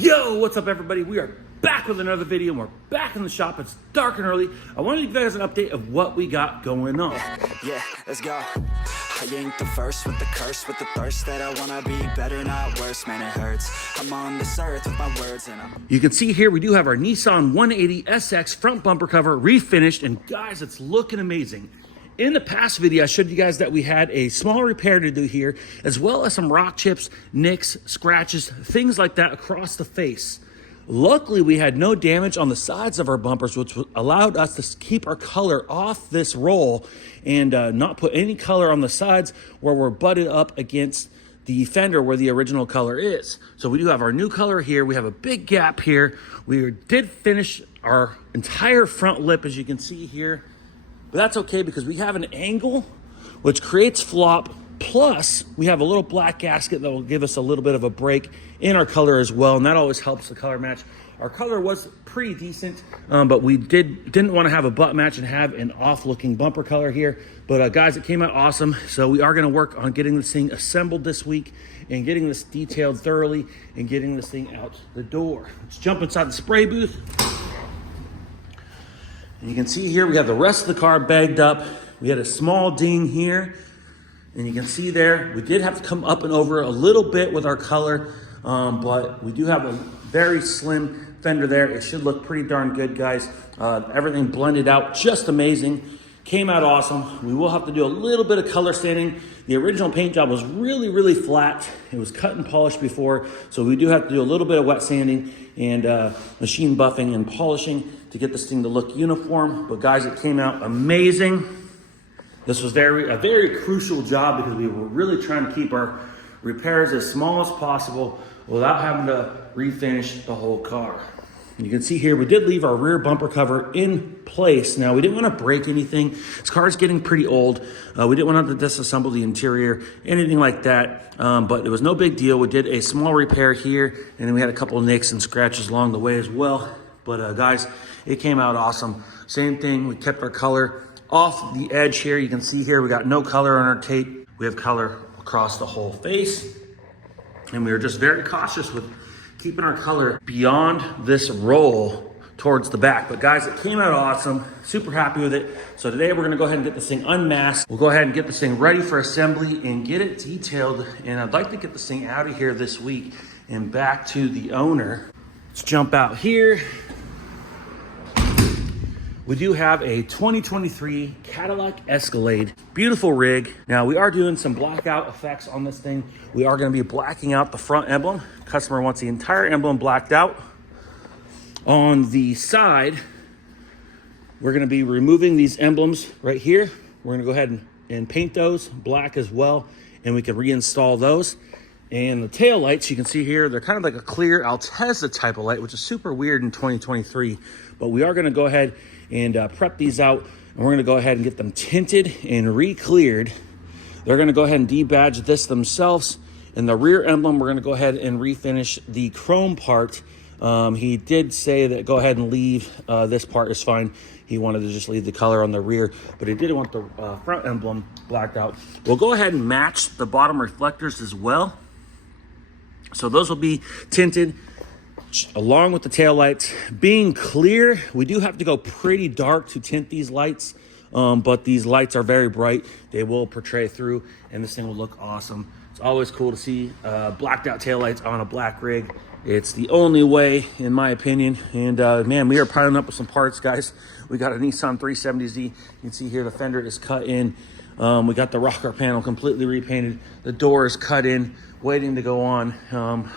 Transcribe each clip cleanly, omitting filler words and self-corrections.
Yo, what's up everybody? We are back with another video and we're back in the shop. It's dark and early. I want to give you guys an update of what we got going on. Yeah, let's go. I ain't the first with the curse, with the thirst that I wanna be better, not worse, man, it hurts. I'm on this earth with my words and You can see here we do have our Nissan 180 SX front bumper cover refinished, and guys, it's looking amazing. In the past video, I showed you guys that we had a small repair to do here, as well as some rock chips, nicks, scratches, things like that across the face. Luckily, we had no damage on the sides of our bumpers, which allowed us to keep our color off this roll and not put any color on the sides where we're butted up against the fender where the original color is. So we do have our new color here. We have a big gap here. We did finish our entire front lip, as you can see here. But that's okay because we have an angle which creates flop, plus we have a little black gasket that will give us a little bit of a break in our color as well, and that always helps the color match. Our color was pretty decent, but we didn't want to have a butt match and have an off-looking bumper color here. But guys, it came out awesome. So we are going to work on getting this thing assembled this week and getting this detailed thoroughly and getting this thing out the door. Let's jump inside the spray booth. And you can see here we have the rest of the car bagged up. We had a small ding here, and you can see there we did have to come up and over a little bit with our color, but we do have a very slim fender there. It should look pretty darn good, guys. Everything blended out just amazing. Came out awesome. We will have to do a little bit of color sanding. The original paint job was really flat. It was cut and polished before, so we do have to do a little bit of wet sanding and machine buffing and polishing to get this thing to look uniform. But guys, it came out amazing. This was a very crucial job because we were really trying to keep our repairs as small as possible without having to refinish the whole car. You can see here, we did leave our rear bumper cover in place. Now, we didn't want to break anything. This car is getting pretty old. We didn't want to disassemble the interior, anything like that. But it was no big deal. We did a small repair here, and then we had a couple of nicks and scratches along the way as well. But guys, it came out awesome. Same thing, we kept our color off the edge here. You can see here, we got no color on our tape. We have color across the whole face. And we were just very cautious with keeping our color beyond this roll towards the back. But guys, it came out awesome. Super happy with it. So today we're gonna go ahead and get this thing unmasked. We'll go ahead and get this thing ready for assembly and get it detailed. And I'd like to get this thing out of here this week and back to the owner. Let's jump out here. We do have a 2023 Cadillac Escalade. Beautiful rig. Now, we are doing some blackout effects on this thing. We are going to be blacking out the front emblem. Customer wants the entire emblem blacked out. On the side, we're going to be removing these emblems right here. We're going to go ahead and paint those black as well, and we can reinstall those. And the tail lights, you can see here, they're kind of like a clear Altezza type of light, which is super weird in 2023. But we are going to go ahead and prep these out, and we're going to go ahead and get them tinted and re-cleared. They're going to go ahead and debadge this themselves. And the rear emblem, we're going to go ahead and refinish the chrome part. He did say that go ahead and leave this part is fine. He wanted to just leave the color on the rear, but he did want the front emblem blacked out. We'll go ahead and match the bottom reflectors as well. So those will be tinted along with the tail lights. Being clear, we do have to go pretty dark to tint these lights, but these lights are very bright. They will portray through, and this thing will look awesome. It's always cool to see blacked out tail lights on a black rig. It's the only way, in my opinion. And man, we are piling up with some parts, guys. We got a Nissan 370Z. You can see here the fender is cut in. We got the rocker panel completely repainted. The door is cut in, waiting to go on.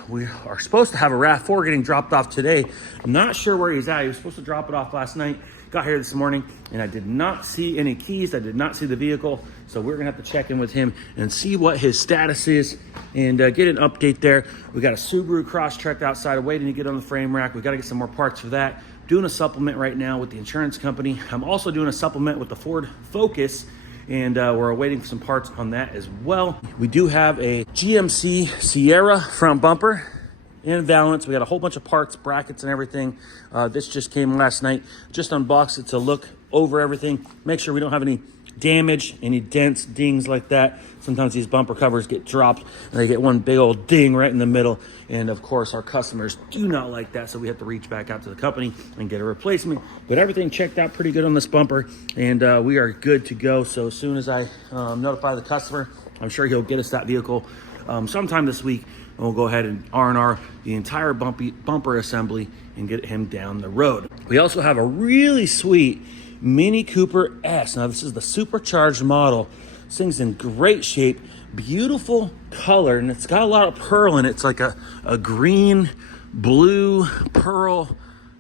We are supposed to have a RAV4 getting dropped off today. I'm not sure where he's at. He was supposed to drop it off last night. Got here this morning, and I did not see any keys. I did not see the vehicle. So we're gonna have to check in with him and see what his status is and get an update there. We got a Subaru Crosstrek outside waiting to get on the frame rack. We gotta get some more parts for that. Doing a supplement right now with the insurance company. I'm also doing a supplement with the Ford Focus, and we're waiting for some parts on that as well. We do have a GMC Sierra front bumper in valance. We got a whole bunch of parts, brackets and everything. This just came last night. Just unboxed it to look over everything, make sure we don't have any damage, any dents, dings like that. Sometimes these bumper covers get dropped and they get one big old ding right in the middle. And of course, our customers do not like that. So we have to reach back out to the company and get a replacement. But everything checked out pretty good on this bumper, and we are good to go. So as soon as I notify the customer, I'm sure he'll get us that vehicle sometime this week. And we'll go ahead and R&R the entire bumper assembly and get him down the road. We also have a really sweet Mini Cooper S. Now this is the supercharged model. This thing's in great shape, beautiful color, and it's got a lot of pearl in it. It's like a green, blue, pearl.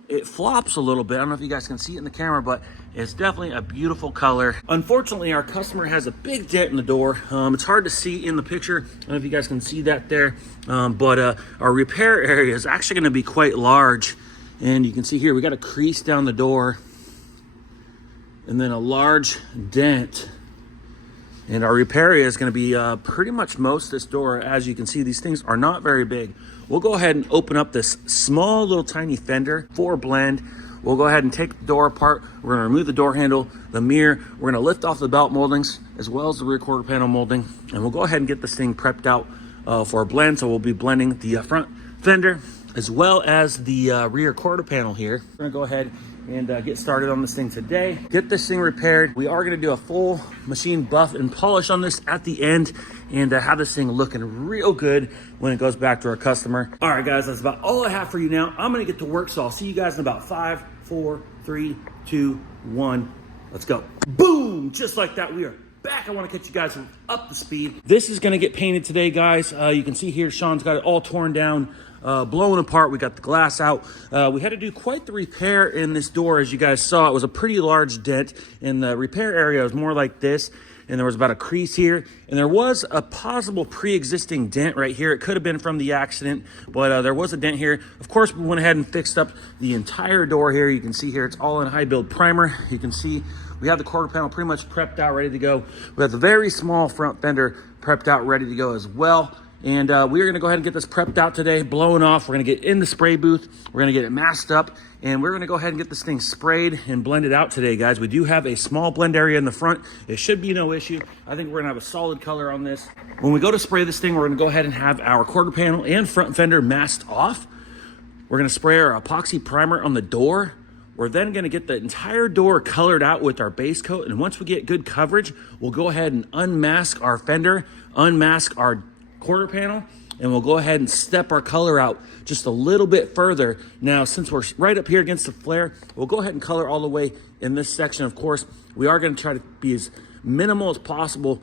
It flops a little bit. I don't know if you guys can see it in the camera, but it's definitely a beautiful color. Unfortunately, our customer has a big dent in the door. It's hard to see in the picture. I don't know if you guys can see that there, but our repair area is actually going to be quite large. And you can see here, we got a crease down the door and then a large dent. And our repair area is going to be pretty much most of this door. As you can see, these things are not very big. We'll go ahead and open up this small little tiny fender for blend. We'll go ahead and take the door apart. We're going to remove the door handle, the mirror. We're going to lift off the belt moldings as well as the rear quarter panel molding. And we'll go ahead and get this thing prepped out for a blend. So we'll be blending the front fender as well as the rear quarter panel here. We're going to go ahead and get started on this thing today. Get this thing repaired. We are going to do a full machine buff and polish on this at the end and have this thing looking real good when it goes back to our customer. All right, guys, that's about all I have for you now. I'm going to get to work, so I'll see you guys in about 5, 4, 3, 2, 1. Let's go. Boom! Just like that, we are back. I want to catch you guys up to speed. This is going to get painted today, guys. You can see here, Sean's got it all torn down, blowing apart. We got the glass out. We had to do quite the repair in this door. As you guys saw, it was a pretty large dent, and the repair area was more like this, and there was about a crease here, and there was a possible pre-existing dent right here. It could have been from the accident, but there was a dent here. Of course, we went ahead and fixed up the entire door here. You can see here, it's all in high build primer. You can see we have the quarter panel pretty much prepped out, ready to go. We have the very small front fender prepped out, ready to go as well. And we're going to go ahead and get this prepped out today, blowing off. We're going to get in the spray booth. We're going to get it masked up, and we're going to go ahead and get this thing sprayed and blended out today, guys. We do have a small blend area in the front. It should be no issue. I think we're going to have a solid color on this. When we go to spray this thing, we're going to go ahead and have our quarter panel and front fender masked off. We're going to spray our epoxy primer on the door. We're then going to get the entire door colored out with our base coat, and once we get good coverage, we'll go ahead and unmask our fender, unmask our quarter panel, and we'll go ahead and step our color out just a little bit further. Now, since we're right up here against the flare, we'll go ahead and color all the way in this section. Of course, we are going to try to be as minimal as possible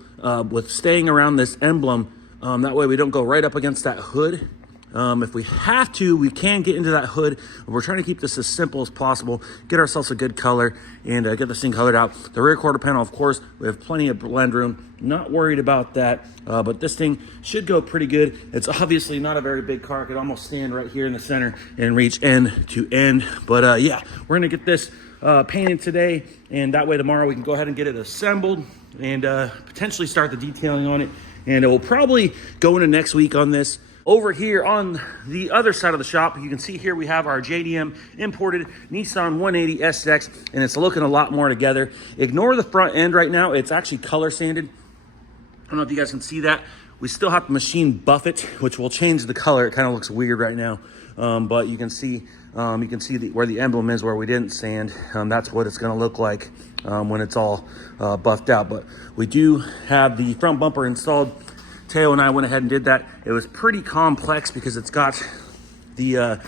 with staying around this emblem. That way we don't go right up against that hood. If we have to, we can get into that hood. We're trying to keep this as simple as possible, get ourselves a good color, and get this thing colored out. The rear quarter panel, of course, we have plenty of blend room. Not worried about that, but this thing should go pretty good. It's obviously not a very big car. It could almost stand right here in the center and reach end to end. But yeah, we're gonna get this painted today, and that way tomorrow we can go ahead and get it assembled and potentially start the detailing on it. And it will probably go into next week on this. Over here on the other side of the shop, you can see here we have our JDM imported Nissan 180 SX, and it's looking a lot more together. Ignore the front end right now. It's actually color sanded. I don't know if you guys can see that. We still have to machine buff it, which will change the color. It kind of looks weird right now, but you can see where the emblem is, where we didn't sand. That's what it's going to look like when it's all buffed out. But we do have the front bumper installed. Teo and I went ahead and did that. It was pretty complex because it's got the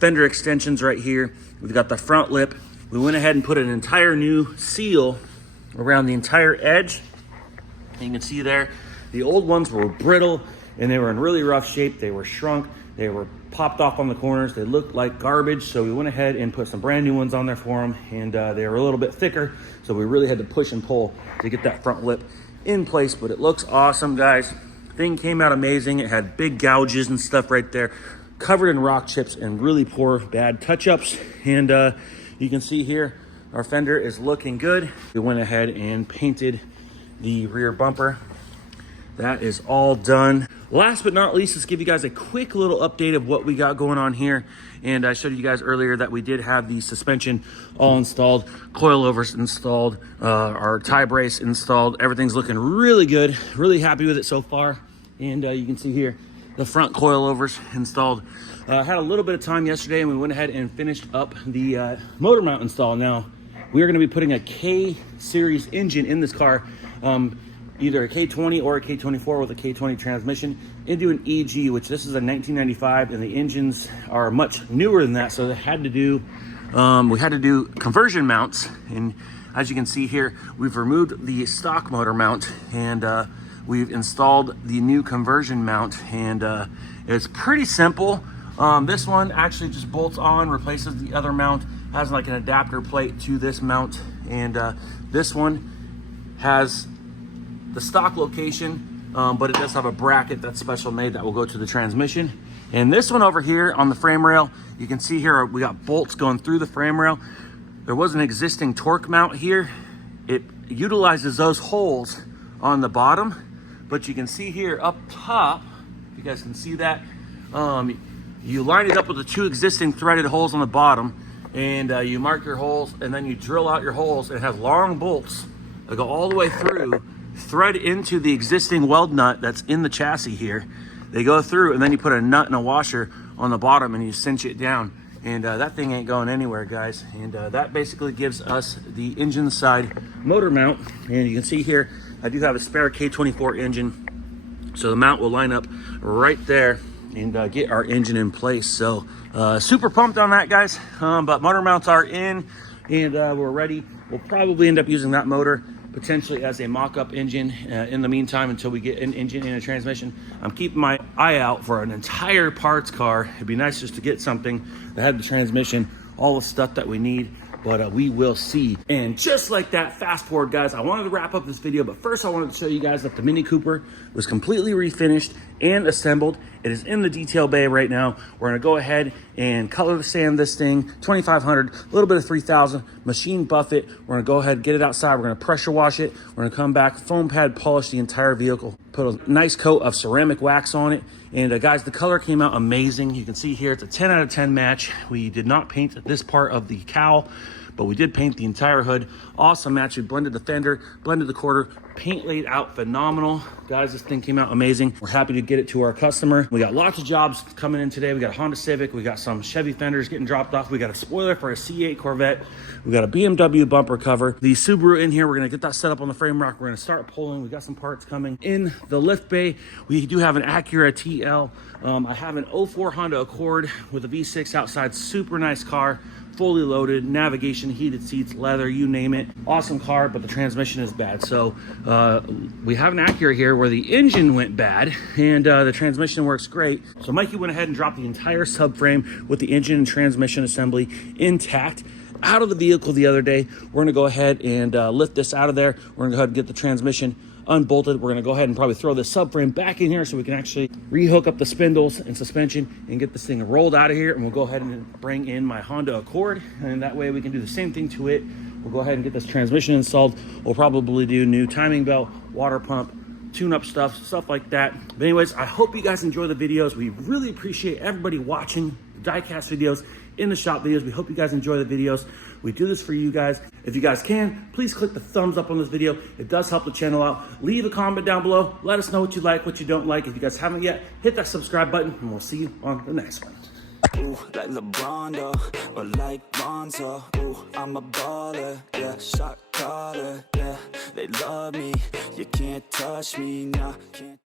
fender extensions right here. We've got the front lip. We went ahead and put an entire new seal around the entire edge. And you can see there, the old ones were brittle and they were in really rough shape. They were shrunk. They were popped off on the corners. They looked like garbage. So we went ahead and put some brand new ones on there for them. And they were a little bit thicker. So we really had to push and pull to get that front lip in place. But it looks awesome, guys. Thing came out amazing. It had big gouges and stuff right there, covered in rock chips and really poor bad touch-ups. And you can see here our fender is looking good. We went ahead and painted the rear bumper That is all done. Last but not least, let's give you guys a quick little update of what we got going on here. And I showed you guys earlier that we did have the suspension all installed, coilovers installed, our tie brace installed. Everything's looking really good. Really happy with it so far. And you can see here the front coilovers installed. Had a little bit of time yesterday and we went ahead and finished up the motor mount install. Now, we are going to be putting a K series engine in this car. Either a K20 or a K24 with a K20 transmission into an EG, which this is a 1995, and the engines are much newer than that. So they had to do, we had to do conversion mounts. And as you can see here, we've removed the stock motor mount and we've installed the new conversion mount, and it's pretty simple. This one actually just bolts on, replaces the other mount, has like an adapter plate to this mount, and this one has the stock location, but it does have a bracket that's special made that will go to the transmission. And this one over here on the frame rail, you can see here we got bolts going through the frame rail. There was an existing torque mount here. It utilizes those holes on the bottom, but you can see here up top, if you guys can see that, you line it up with the two existing threaded holes on the bottom, and you mark your holes, and then you drill out your holes, and it has long bolts that go all the way through, thread into the existing weld nut that's in the chassis here. They go through, and then you put a nut and a washer on the bottom and you cinch it down, and that thing ain't going anywhere, guys. And that basically gives us the engine side motor mount. And you can see here I do have a spare K24 engine, so the mount will line up right there and get our engine in place. So super pumped on that, guys. But motor mounts are in, and we're ready. We'll probably end up using that motor potentially as a mock-up engine in the meantime until we get an engine and a transmission. I'm keeping my eye out for an entire parts car. It'd be nice just to get something that had the transmission, all the stuff that we need, but we will see. And just like that, fast forward, guys, I wanted to wrap up this video, but first I wanted to show you guys that the Mini Cooper was completely refinished and assembled. It is in the detail bay right now. We're gonna go ahead and color sand this thing, 2500, a little bit of 3000, machine buff it. We're gonna go ahead, get it outside. We're gonna pressure wash it. We're gonna come back, foam pad polish the entire vehicle, put a nice coat of ceramic wax on it. And guys, the color came out amazing. You can see here, it's a 10 out of 10 match. We did not paint this part of the cowl, but we did paint the entire hood. Awesome match. We blended the fender, blended the quarter, paint laid out phenomenal. Guys, this thing came out amazing. We're happy to get it to our customer. We got lots of jobs coming in today. We got a Honda Civic, we got some Chevy fenders getting dropped off. We got a spoiler for a C8 Corvette. We got a BMW bumper cover. The Subaru in here, we're gonna get that set up on the frame rack. We're gonna start pulling. We got some parts coming. In the lift bay, we do have an Acura TL. I have an 04 Honda Accord with a V6 outside. Super nice car. Fully loaded, navigation, heated seats, leather, you name it. Awesome car, but the transmission is bad. So we have an Acura here where the engine went bad and the transmission works great. So Mikey went ahead and dropped the entire subframe with the engine and transmission assembly intact out of the vehicle the other day. We're gonna go ahead and lift this out of there. We're gonna go ahead and get the transmission unbolted. We're gonna go ahead and probably throw this subframe back in here so we can actually rehook up the spindles and suspension and get this thing rolled out of here. And we'll go ahead and bring in my Honda Accord, and that way we can do the same thing to it. We'll go ahead and get this transmission installed. We'll probably do new timing belt, water pump, tune-up stuff like that. But anyways, I hope you guys enjoy the videos. We really appreciate everybody watching the diecast videos, in the shop videos. We hope you guys enjoy the videos. We do this for you guys. If you guys can, please click the thumbs up on this video. It does help the channel out. Leave a comment down below. Let us know what you like, what you don't like. If you guys haven't yet, hit that subscribe button, and we'll see you on the next one. Ooh, like LeBron, though, or like Bonzo. Ooh, I'm a baller, yeah, shot caller, yeah. They love me, you can't touch me, nah, can't.